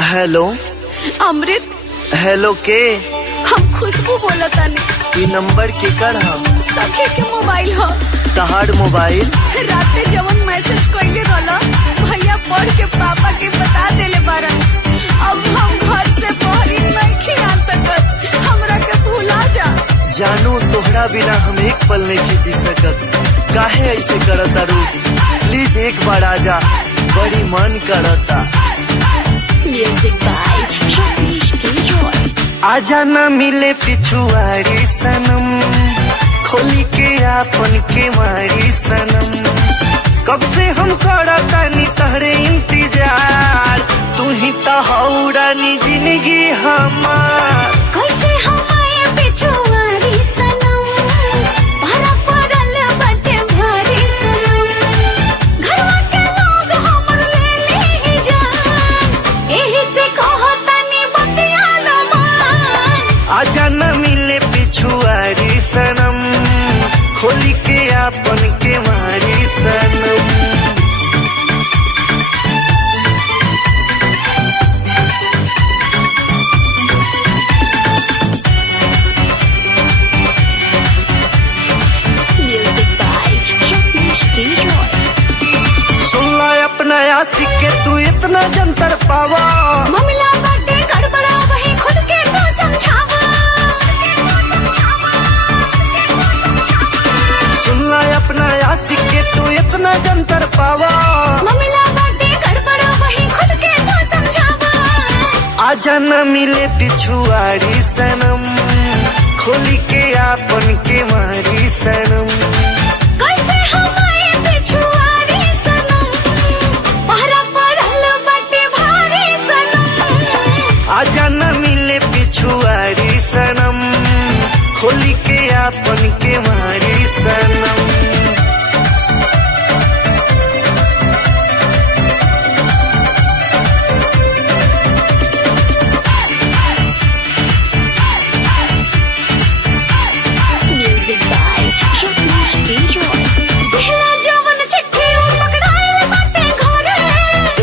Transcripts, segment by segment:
Hello अमृत। Hello के हम खुशबू बोलतानी। ई नंबर के कर हम सखे के मोबाइल ह। तहार मोबाइल राते जवन मैसेज कइले रहला भैया पढ़ के पापा के बता देले बारन। अब हम घर से बाहर नहीं खिया सकत, हमरा के भुला जा। जानू तोहरा बिना हम एक पल नहीं जी सकत। काहे ऐसे करता रू, प्लीज एक बार आजा, बड़ी मन करता। म्यूजिक बाय रत्नेश किशोर। आजा ना मिले पिछुआरी सनम, खोली के आपन के मारी सनम। कब से हम करतानी तहरे इंतजार, तू ही तो हौ रानी जिंदगी हमार। कैसे हम आए पिछुआरी सनम, भरा पड़ल बाटे भारी सनम। घरवा के लोग हमर ले ली जान, एही से कहतानी बतियालो मान। आजा न मिले पिछुआरी सनम, खोली के आपन के मारी सनम। म्यूजिक बाय रत्नेश किशोर। सुनला अपना आशिक के तू इतना जंतर पावा, मामला बाटे गड़बड़ा वही खुद के तो समझावा। सुनला अपना आशिक के तू इतना जंतर पावा। मामला बाटे गड़बड़ा वही खुद के तो समझावा। आजा न मिले पिछुआरी सनम, खोली के आपन के मारी सनम। कैसे हम आए पिछुआरी सनम, पहरा पड़ल बाटे भारी सनम। आजा न मिले पिछुआरी सनम, खोली के आपन के मारी सनम। म्यूजिक बाय रत्नेश किशोर। पहला जवन चिट्ठी पकड़ाइल बाटे घरे,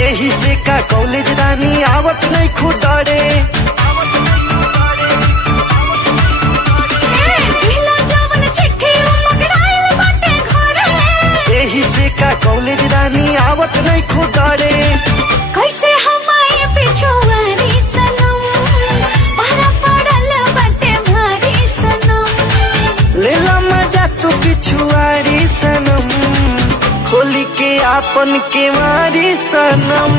एही से का कॉलेज रानी आवत नहीं खुदारे। पहला जवन चिट्ठी पकड़ाइल बाटे घरे, एही से का कॉलेज रानी आवत नहीं खुदारे। कैसे हम आए पिछुआरी सनम, पहरा पड़ल बाटे भारी सनम। लेला मजा तू पिछुआरी सनम, खोली के आपन के मारी सनम।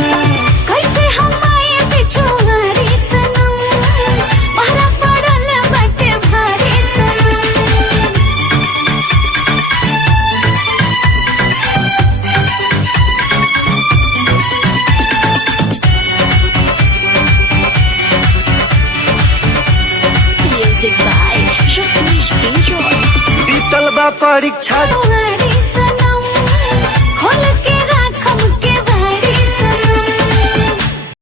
कैसे हम आए पिछुआरी सनम, पहरा पड़ल बाटे भारी सनम। म्यूजिक बाय रत्नेश किशोर। बीतल बा परीक्षा पिछुआरी